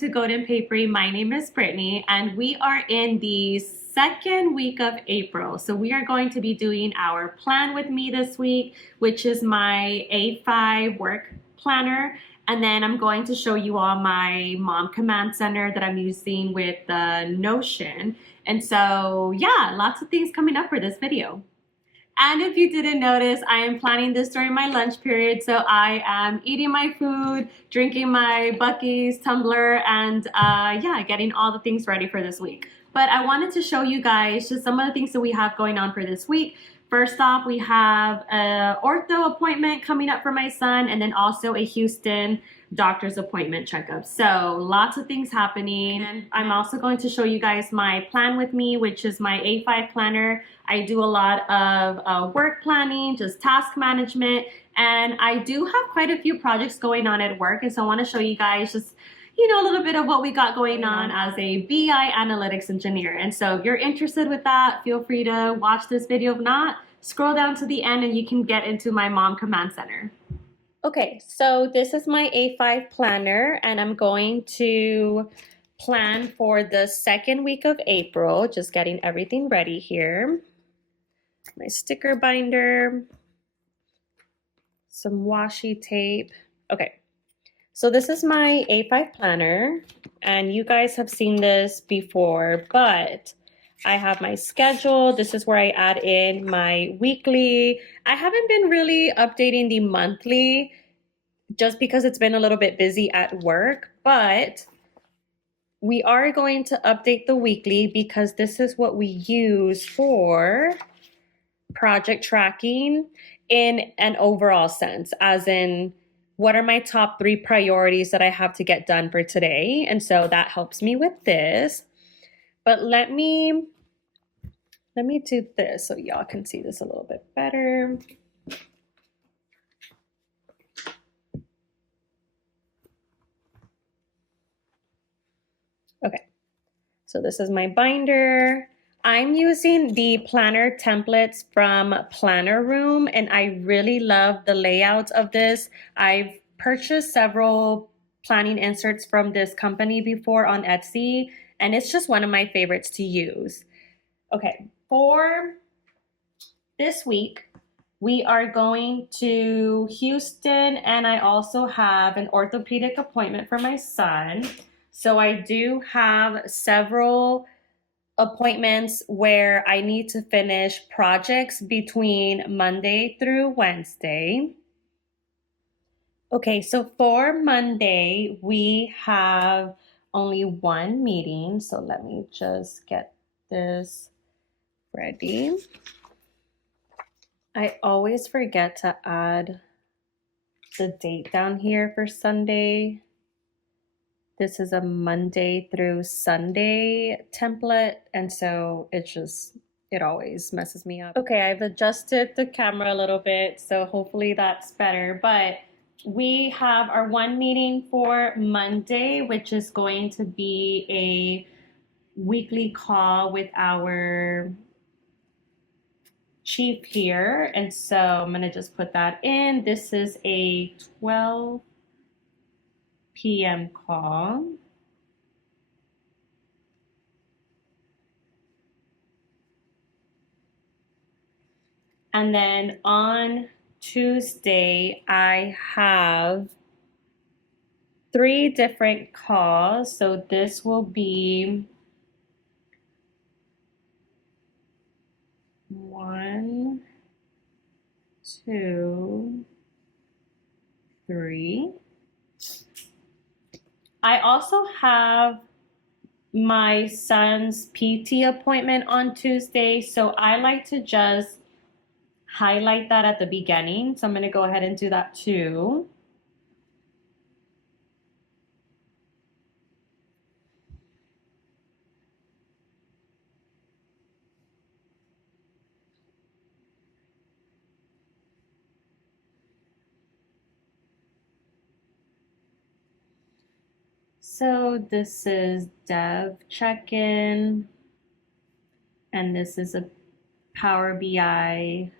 to Golden Papery. My name is Brittany, and we are in the second week of April. So we are going to be doing our plan with me this week, which is my A5 work planner. And then I'm going to show you all my mom command center that I'm using with the Notion. And so yeah, lots of things coming up for this video. And if you didn't notice, I am planning this during my lunch period. So I am eating my food, drinking my Buc-ee's tumbler, and yeah, getting all the things ready for this week. But I wanted to show you guys just some of the things that we have going on for this week. First off, we have an ortho appointment coming up for my son, and then also a Houston doctor's appointment checkup. So lots of things happening. And I'm also going to show you guys my plan with me, which is my A5 planner. I do a lot of work planning, just task management, and I do have quite a few projects going on at work. And so I want to show you guys just, you know, a little bit of what we got going on as a BI analytics engineer. And so if you're interested with that, feel free to watch this video. If not, scroll down to the end and you can get into my mom command center. Okay, so this is my A5 planner, and I'm going to plan for the second week of April, just getting everything ready here. My sticker binder, some washi tape. Okay, so this is my A5 planner, and you guys have seen this before, but I have my schedule. This is where I add in my weekly. I haven't been really updating the monthly just because it's been a little bit busy at work, but we are going to update the weekly because this is what we use for project tracking in an overall sense, as in what are my top 3 priorities that I have to get done for today. And so that helps me with this. But let me do this so y'all can see this a little bit better. Okay, so this is my binder. I'm using the planner templates from Planner Room, and I really love the layout of this. I've purchased several planning inserts from this company before on Etsy, and it's just one of my favorites to use. Okay, for this week, we are going to Houston, and I also have an orthopedic appointment for my son. So I do have several appointments where I need to finish projects between Monday through Wednesday. Okay, so for Monday, we have only one meeting. So let me just get this ready. I always forget to add the date down here for Sunday. This is a Monday through Sunday template, and so it always messes me up. Okay, I've adjusted the camera a little bit, so hopefully that's better. But we have our one meeting for Monday, which is going to be a weekly call with our chief here. And so I'm gonna just put that in. This is a 12 p.m. call. And then on Tuesday, I have 3 different calls. So this will be 1, 2, 3. I also have my son's PT appointment on Tuesday, so I like to just highlight that at the beginning. So I'm going to go ahead and do that too. So this is dev check-in, and this is a Power BI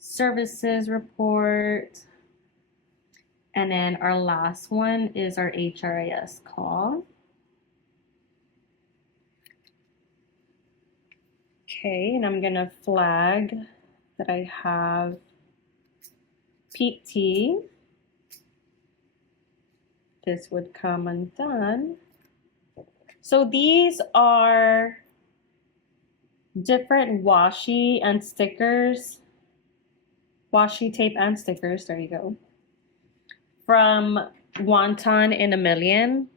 services report. And then our last one is our HRIS call. Okay, and I'm gonna flag that I have PT. This would come undone. So these are different washi and stickers, washi tape and stickers, there you go, from Wonton in a Million.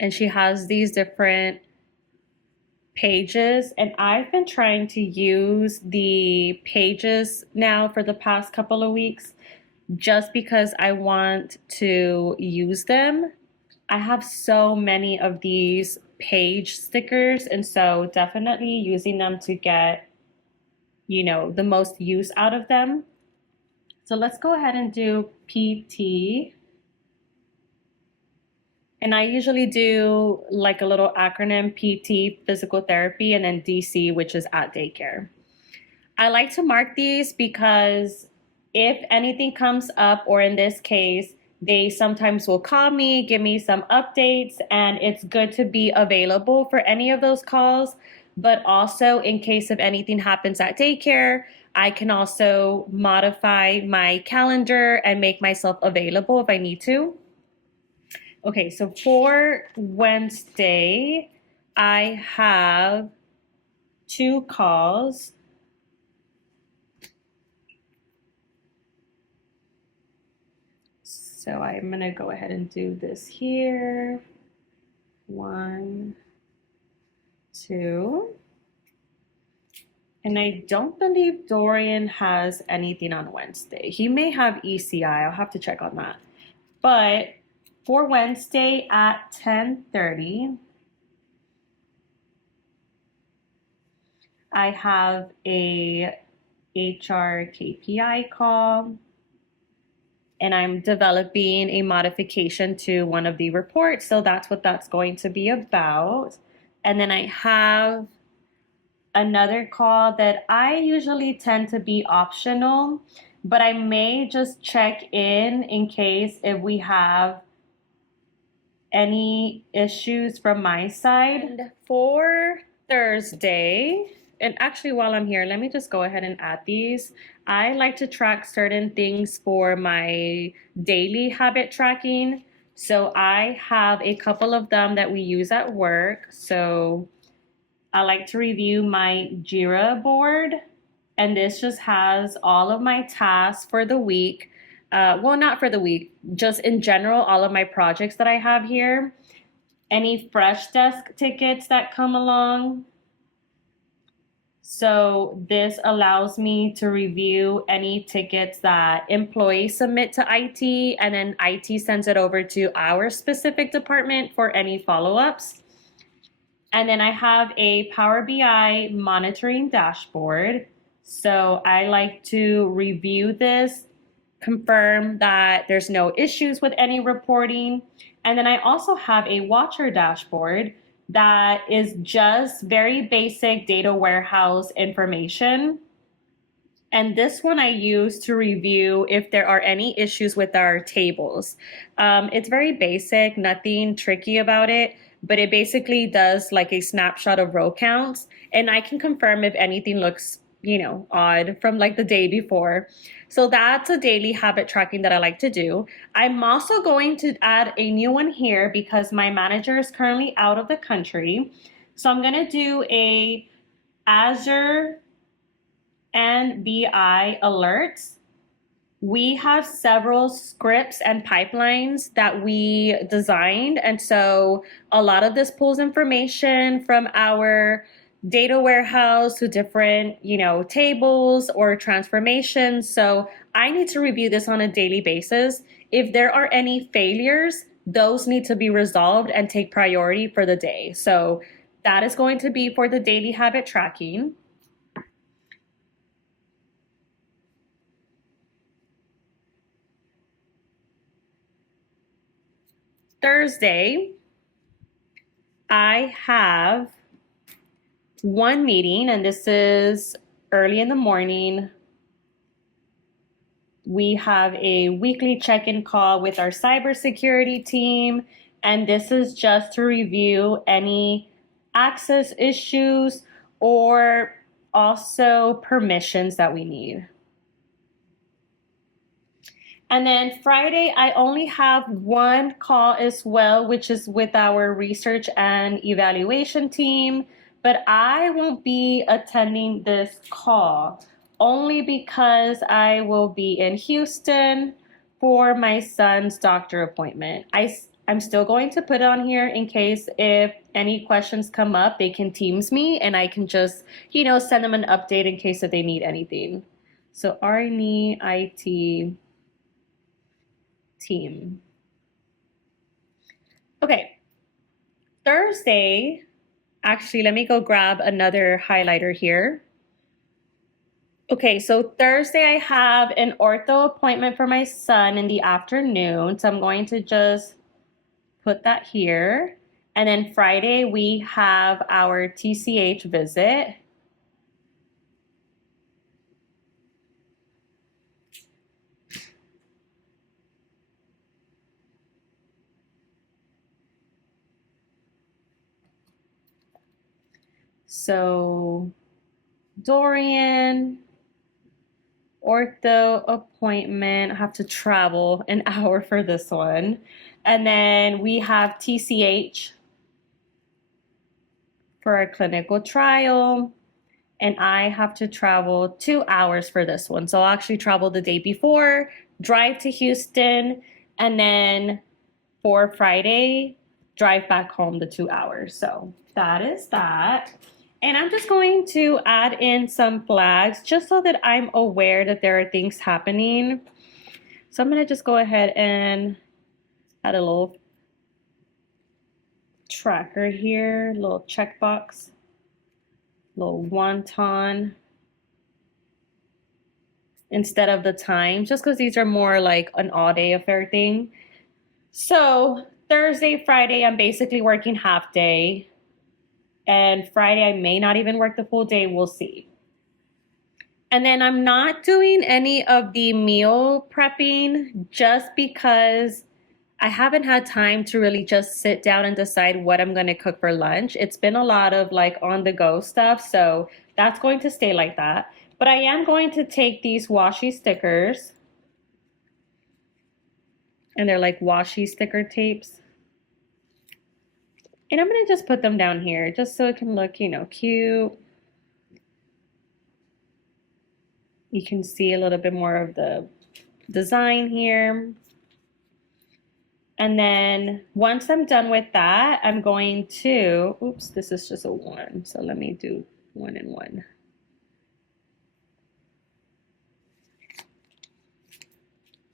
And she has these different pages, and I've been trying to use the pages now for the past couple of weeks just because I want to use them. I have so many of these page stickers, and so definitely using them to get, you know, the most use out of them. So let's go ahead and do PT. And I usually do like a little acronym: PT, physical therapy, and then DC, which is at daycare. I like to mark these because if anything comes up, or in this case, they sometimes will call me, give me some updates, and it's good to be available for any of those calls. But also, in case of anything happens at daycare, I can also modify my calendar and make myself available if I need to. Okay, so for Wednesday, I have 2 calls. So I'm gonna go ahead and do this here. 1, 2. And I don't believe Dorian has anything on Wednesday. He may have ECI, I'll have to check on that. But for Wednesday at 10:30, I have a HR KPI call, and I'm developing a modification to one of the reports. So that's what that's going to be about. And then I have another call that I usually tend to be optional, but I may just check in case if we have any issues from my side. And for Thursday, and actually while I'm here, let me just go ahead and add these. I like to track certain things for my daily habit tracking. So I have a couple of them that we use at work. So I like to review my Jira board, and this just has all of my tasks for the week. Well, not for the week, just in general, all of my projects that I have here. Any fresh desk tickets that come along. So this allows me to review any tickets that employees submit to IT, and then IT sends it over to our specific department for any follow-ups. And then I have a Power BI monitoring dashboard. So I like to review this, confirm that there's no issues with any reporting. And then I also have a Watcher dashboard that is just very basic data warehouse information. And this one I use to review if there are any issues with our tables. It's very basic, nothing tricky about it, but it basically does like a snapshot of row counts, and I can confirm if anything looks, you know, odd from like the day before. So that's a daily habit tracking that I like to do. I'm also going to add a new one here because my manager is currently out of the country. So I'm gonna do a Azure and BI alerts. We have several scripts and pipelines that we designed. And so a lot of this pulls information from our data warehouse to different, you know, tables or transformations. So I need to review this on a daily basis. If there are any failures, those need to be resolved and take priority for the day. So that is going to be for the daily habit tracking. Thursday, I have one meeting, and this is early in the morning We have a weekly check-in call with our cybersecurity team, and this is just to review any access issues or also permissions that we need. And then Friday, I only have one call as well, which is with our research and evaluation team, but I won't be attending this call only because I will be in Houston for my son's doctor appointment. I'm still going to put it on here in case if any questions come up, they can Teams me and I can just, send them an update in case if they need anything. So RNE IT team. Okay, Thursday, actually, let me go grab another highlighter here. Okay, so Thursday I have an ortho appointment for my son in the afternoon. So I'm going to just put that here. And then Friday we have our TCH visit. So Dorian, ortho appointment. I have to travel an hour for this one. And then we have TCH for our clinical trial. And I have to travel 2 hours for this one. So I'll actually travel the day before, drive to Houston, and then for Friday, drive back home the 2 hours. So that is that. And I'm just going to add in some flags just so that I'm aware that there are things happening. So I'm going to just go ahead and add a little tracker here, little checkbox, little wonton instead of the time, just because these are more like an all day affair thing. So Thursday, Friday, I'm basically working half day. And Friday, I may not even work the full day. We'll see. And then I'm not doing any of the meal prepping just because I haven't had time to really just sit down and decide what I'm going to cook for lunch. It's been a lot of like on the go stuff. So that's going to stay like that. But I am going to take these washi stickers. And they're like washi sticker tapes. And I'm going to just put them down here just so it can look, cute. You can see a little bit more of the design here. And then once I'm done with that, I'm going to, oops, this is just a 1. So let me do 1 and 1.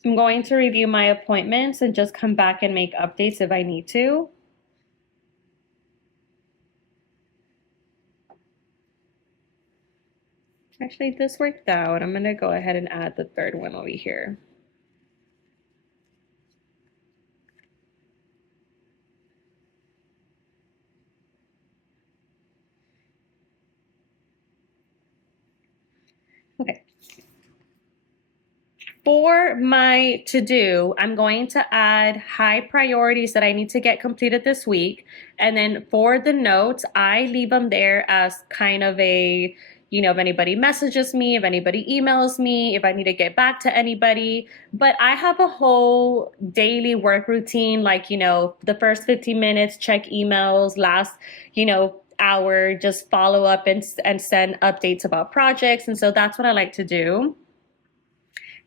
I'm going to review my appointments and just come back and make updates if I need to. Actually, this worked out. I'm going to go ahead and add the third one over here. Okay. For my to-do, I'm going to add high priorities that I need to get completed this week. And then for the notes, I leave them there as kind of a, if anybody messages me, if anybody emails me, if I need to get back to anybody. But I have a whole daily work routine, like, the first 15 minutes, check emails, last, hour, just follow up and send updates about projects. And so that's what I like to do.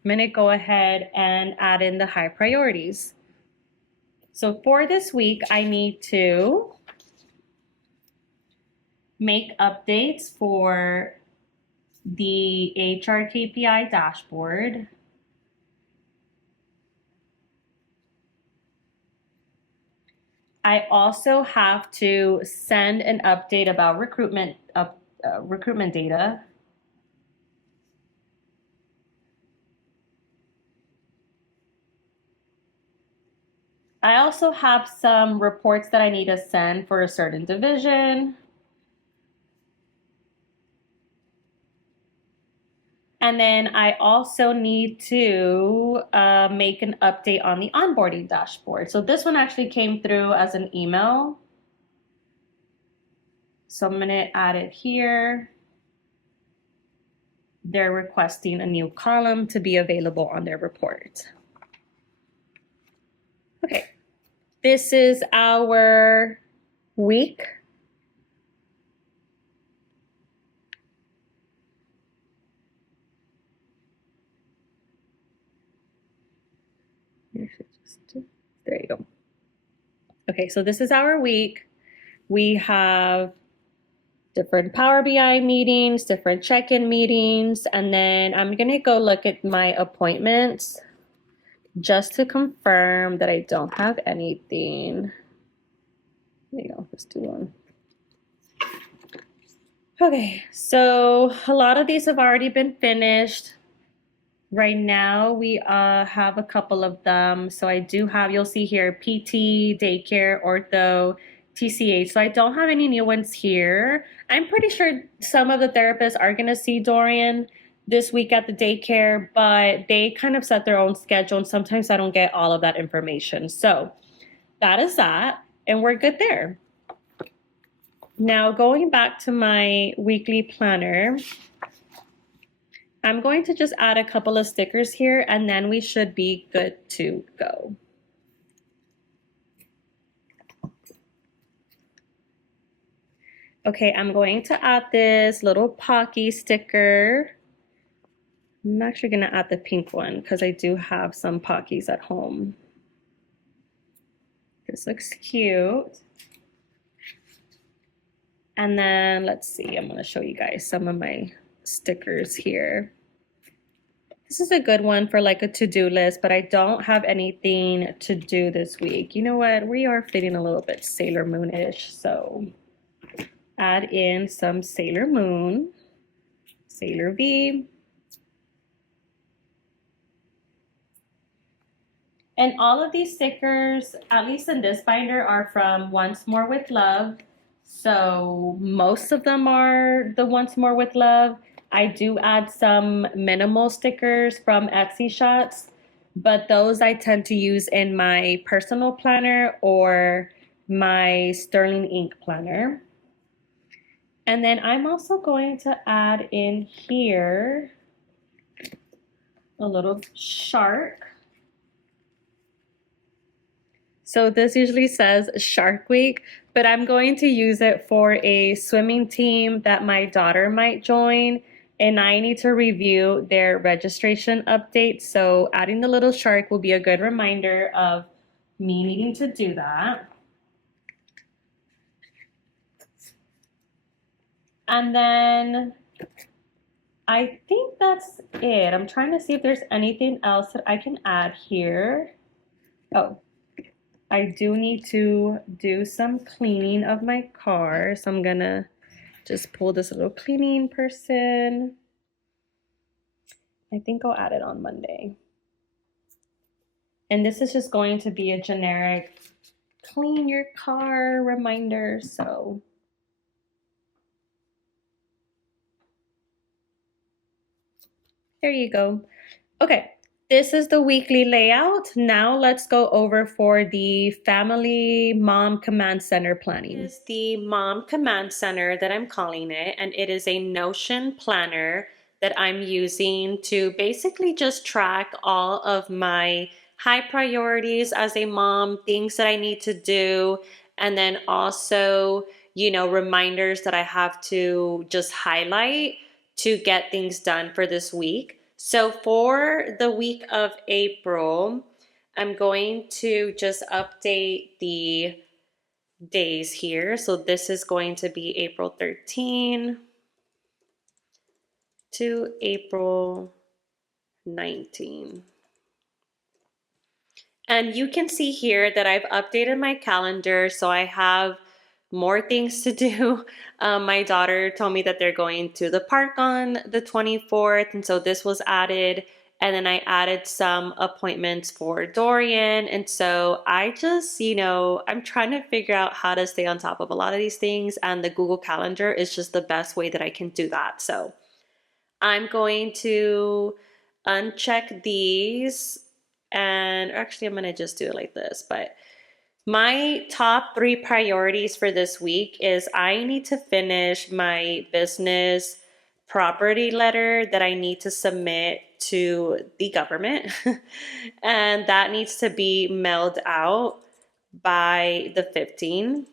I'm going to go ahead and add in the high priorities. So for this week, I need to make updates for the HR KPI dashboard. I also have to send an update about recruitment data. I also have some reports that I need to send for a certain division. And then I also need to make an update on the onboarding dashboard. So this one actually came through as an email. So I'm going to add it here. They're requesting a new column to be available on their report. Okay, this is our week. There you go. Okay, so this is our week. We have different Power BI meetings, different check-in meetings, and then I'm gonna go look at my appointments just to confirm that I don't have anything. There you go, let's do one. Okay, so a lot of these have already been finished. Right now, we have a couple of them. So I do have, you'll see here, PT, daycare, ortho, TCH. So I don't have any new ones here. I'm pretty sure some of the therapists are going to see Dorian this week at the daycare, but they kind of set their own schedule, and sometimes I don't get all of that information. So that is that, and we're good there. Now, going back to my weekly planner, I'm going to just add a couple of stickers here, and then we should be good to go. Okay, I'm going to add this little Pocky sticker. I'm actually going to add the pink one because I do have some Pockies at home. This looks cute. And then let's see, I'm going to show you guys some of my stickers here. This is a good one for like a to-do list, but I don't have anything to do this week. You know what? We are feeling a little bit Sailor Moon-ish, so add in some Sailor Moon, Sailor V. And all of these stickers, at least in this binder, are from Once More with Love. So most of them are the Once More with Love. I do add some minimal stickers from Etsy shots, but those I tend to use in my personal planner or my Sterling ink planner. And then I'm also going to add in here a little shark. So this usually says Shark Week, but I'm going to use it for a swimming team that my daughter might join, and I need to review their registration update. So adding the little shark will be a good reminder of me needing to do that. And then I think that's it. I'm trying to see if there's anything else that I can add here. Oh, I do need to do some cleaning of my car, so I'm gonna just pull this little cleaning person. I think I'll add it on Monday. And this is just going to be a generic clean your car reminder, so. There you go. Okay. This is the weekly layout. Now let's go over for the Family Mom Command Center planning. This is the Mom Command Center that I'm calling it, and it is a Notion planner that I'm using to basically just track all of my high priorities as a mom, things that I need to do, and then also, you know, reminders that I have to just highlight to get things done for this week. So for the week of April, I'm going to just update the days here. So this is going to be April 13 to April 19. And you can see here that I've updated my calendar, so I have more things to do. My daughter told me that they're going to the park on the 24th, and so this was added. And then I added some appointments for Dorian. And so I just, you know, I'm trying to figure out how to stay on top of a lot of these things, and the Google Calendar is just the best way that I can do that. So I'm going to uncheck these, and actually I'm going to just do it like this, but my top 3 priorities for this week is I need to finish my business property letter that I need to submit to the government. And that needs to be mailed out by the 15th.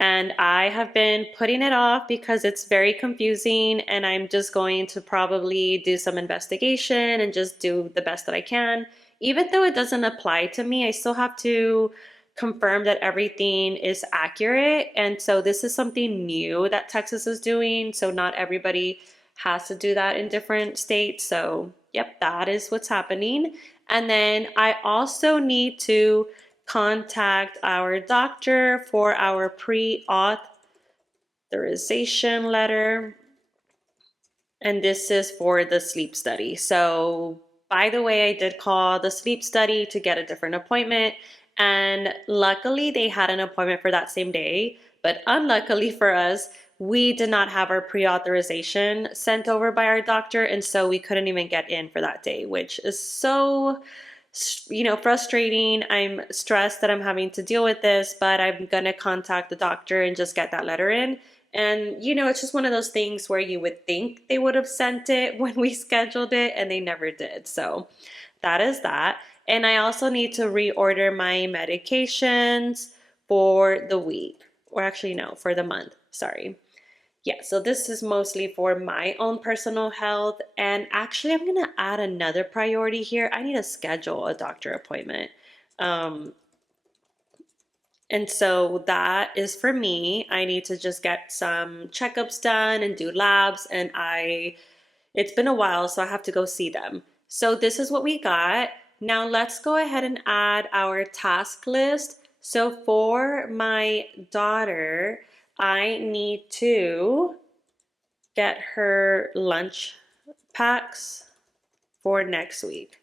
And I have been putting it off because it's very confusing, and I'm just going to probably do some investigation and just do the best that I can. Even though it doesn't apply to me, I still have to confirm that everything is accurate. And so this is something new that Texas is doing. So not everybody has to do that in different states. So, yep, that is what's happening. And then I also need to contact our doctor for our pre-authorization letter. And this is for the sleep study. So, by the way, I did call the sleep study to get a different appointment. And luckily, they had an appointment for that same day. But unluckily for us, we did not have our pre-authorization sent over by our doctor. And so we couldn't even get in for that day, which is so, frustrating. I'm stressed that I'm having to deal with this, but I'm going to contact the doctor and just get that letter in. And, it's just one of those things where you would think they would have sent it when we scheduled it, and they never did. So that is that. And I also need to reorder my medications for the week, or actually, no, for the month. Sorry. Yeah, so this is mostly for my own personal health. And actually, I'm going to add another priority here. I need to schedule a doctor appointment. Um, and so that is for me. I need to just get some checkups done and do labs. And it's been a while, so I have to go see them. So this is what we got. Now let's go ahead and add our task list. So for my daughter, I need to get her lunch packs for next week.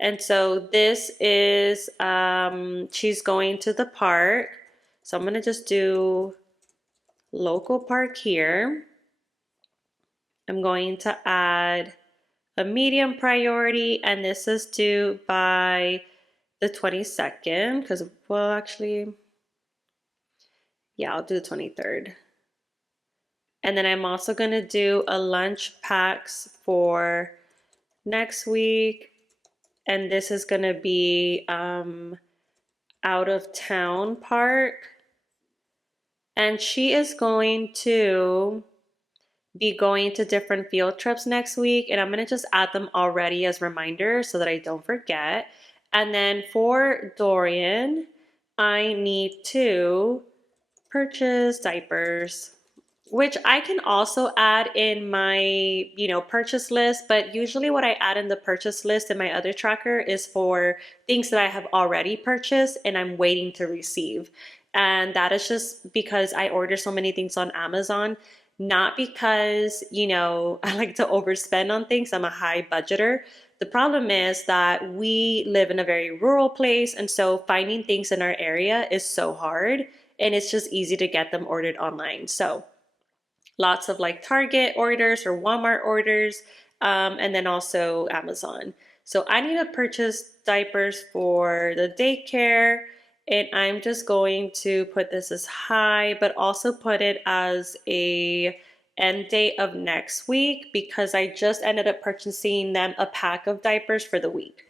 And so this is, she's going to the park. So I'm going to just do local park here. I'm going to add a medium priority, and this is due by the 22nd, because, well, actually, yeah, I'll do the 23rd. And then I'm also going to do a lunch packs for next week. And this is going to be out of town park. And she is going to be going to different field trips next week. And I'm going to just add them already as reminders so that I don't forget. And then for Dorian, I need to purchase diapers, which I can also add in my, purchase list. But usually what I add in the purchase list in my other tracker is for things that I have already purchased and I'm waiting to receive. And that is just because I order so many things on Amazon, not because, I like to overspend on things. I'm a high budgeter. The problem is that we live in a very rural place, and so finding things in our area is so hard, and it's just easy to get them ordered online. So lots of like Target orders or Walmart orders, and then also Amazon. So I need to purchase diapers for the daycare, and I'm just going to put this as high, but also put it as a end date of next week because I just ended up purchasing them a pack of diapers for the week.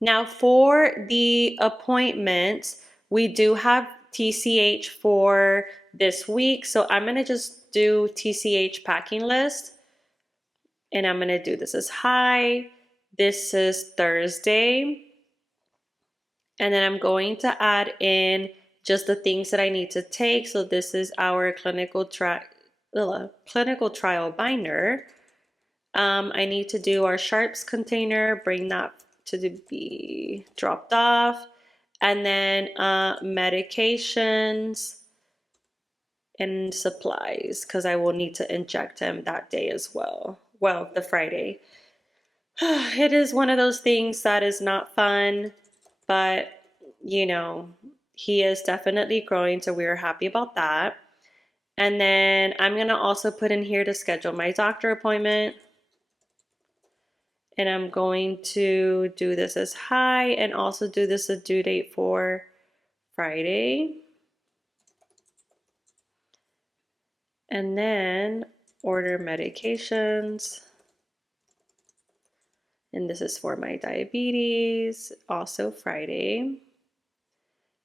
Now for the appointments, we do have TCH for this week. So I'm going to just do TCH packing list. And I'm going to do this as high. This is Thursday. And then I'm going to add in just the things that I need to take. So this is our clinical trial binder. I need to do our sharps container, bring that to be dropped off. And then medications and supplies, because I will need to inject him that day as well. Well, the Friday. It is one of those things that is not fun, but he is definitely growing, so we're happy about that. And then I'm gonna also put in here to schedule my doctor appointment. And I'm going to do this as high and also do this a due date for Friday. And then order medications. And this is for my diabetes, also Friday.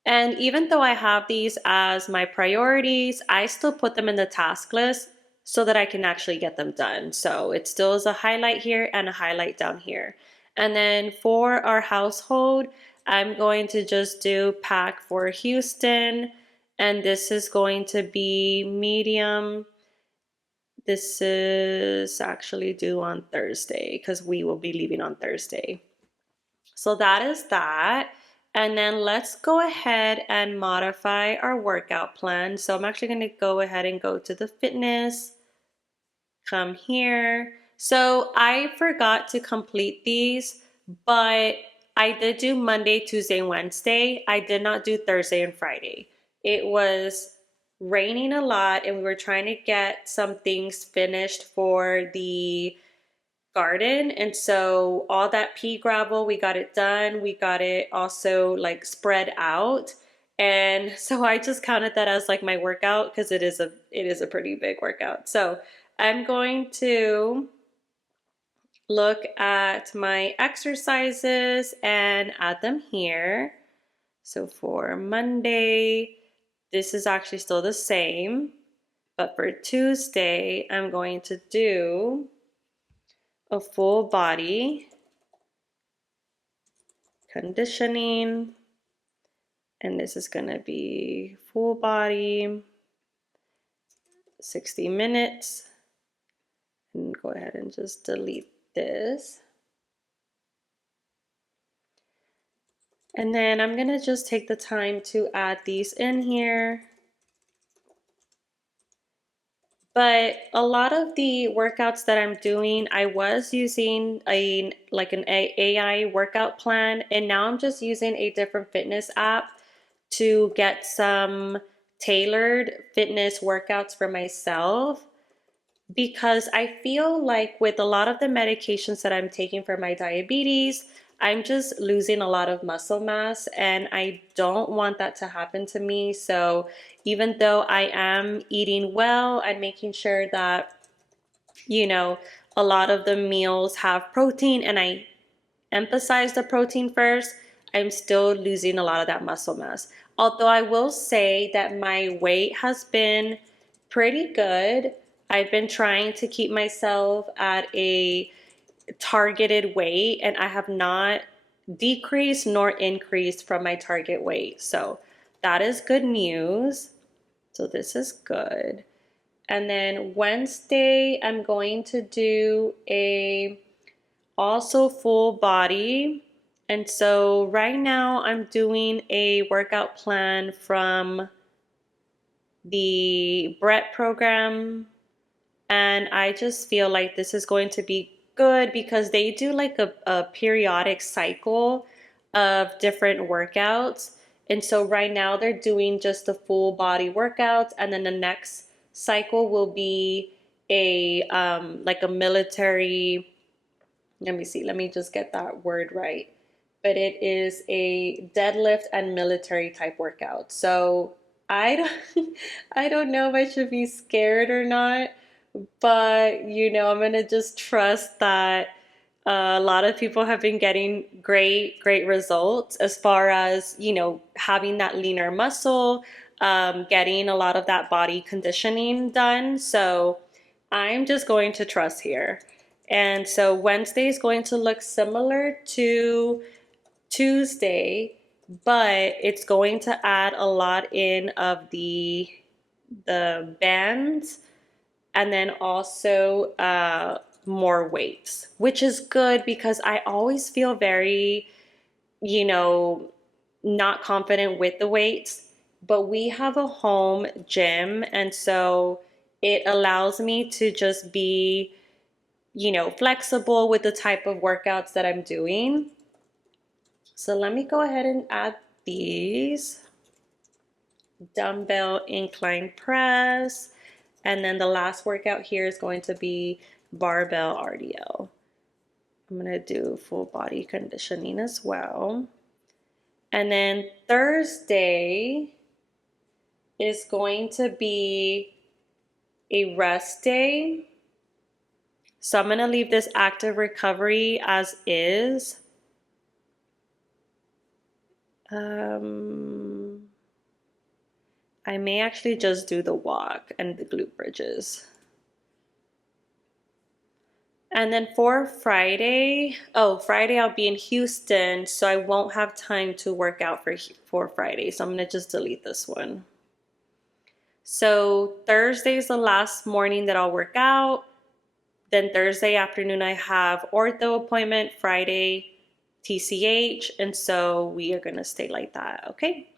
And even though I have these as my priorities, I still put them in the task list so that I can actually get them done. So it still is a highlight here and a highlight down here. And then for our household, I'm going to just do pack for Houston. And this is going to be medium. This is actually due on Thursday because we will be leaving on Thursday. So that is that. And then let's go ahead and modify our workout plan. So I'm actually going to go ahead and go to the fitness, come here. So I forgot to complete these, but I did do Monday, Tuesday, and Wednesday. I did not do Thursday and Friday. It was raining a lot and we were trying to get some things finished for the garden, and so all that pea gravel, we got it done. We got it also like spread out, and so I just counted that as like my workout because it is a pretty big workout. So I'm going to look at my exercises and add them here. So for Monday, this is actually still the same, but for Tuesday I'm going to do a full body conditioning, and this is going to be full body 60 minutes. And go ahead and just delete this. And then I'm going to just take the time to add these in here. But a lot of the workouts that I'm doing, I was using an AI workout plan, and now I'm just using a different fitness app to get some tailored fitness workouts for myself, because I feel like with a lot of the medications that I'm taking for my diabetes, I'm just losing a lot of muscle mass, and I don't want that to happen to me. So even though I am eating well and making sure that, a lot of the meals have protein, and I emphasize the protein first, I'm still losing a lot of that muscle mass. Although I will say that my weight has been pretty good. I've been trying to keep myself at a targeted weight, and I have not decreased nor increased from my target weight. So that is good news. So this is good. And then Wednesday, I'm going to do a also full body. And so right now I'm doing a workout plan from the Brett program, and I just feel like this is going to be good because they do like a periodic cycle of different workouts. And so right now they're doing just the full body workouts, and then the next cycle will be a like a military, let me see, let me just get that word right. But it is a deadlift and military type workout. So I don't, I don't know if I should be scared or not, but I'm gonna just trust that a lot of people have been getting great results as far as having that leaner muscle, getting a lot of that body conditioning done. So I'm just going to trust here. And so Wednesday is going to look similar to Tuesday, but it's going to add a lot in of the bands, and then also more weights, which is good because I always feel very, not confident with the weights. But we have a home gym, and so it allows me to just be, flexible with the type of workouts that I'm doing. So let me go ahead and add these. Dumbbell incline press. And then the last workout here is going to be barbell RDL. I'm gonna do full body conditioning as well. And then Thursday is going to be a rest day. So I'm gonna leave this active recovery as is. I may actually just do the walk and the glute bridges. And then for Friday, Friday I'll be in Houston, so I won't have time to work out for Friday. So I'm gonna just delete this one. So Thursday is the last morning that I'll work out. Then Thursday afternoon I have ortho appointment, Friday TCH, and so we are gonna stay like that, okay?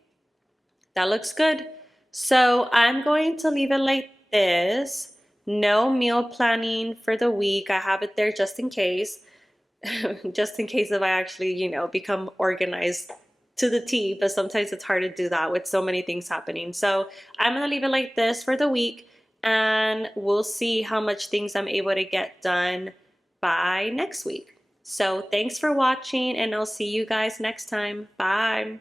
That looks good. So I'm going to leave it like this. No meal planning for the week. I have it there just in case. Just in case if I actually, become organized to the T, but sometimes it's hard to do that with so many things happening. So I'm gonna leave it like this for the week, and we'll see how much things I'm able to get done by next week. So thanks for watching, and I'll see you guys next time. Bye.